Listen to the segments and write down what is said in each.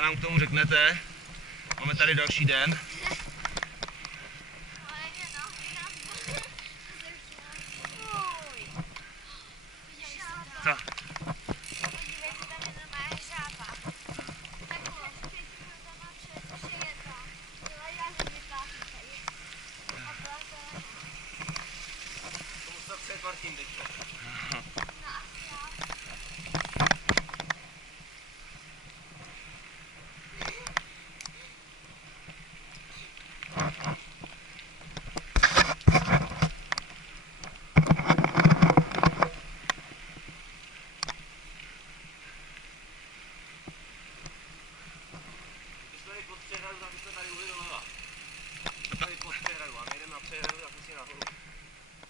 co nám k tomu řeknete? Máme tady další den. Co? Martin teďka.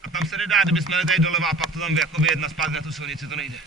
A tam se nedá, kdybychom jeli tady doleva a pak to tam jako vyjet naspát na tu silnici, to nejde.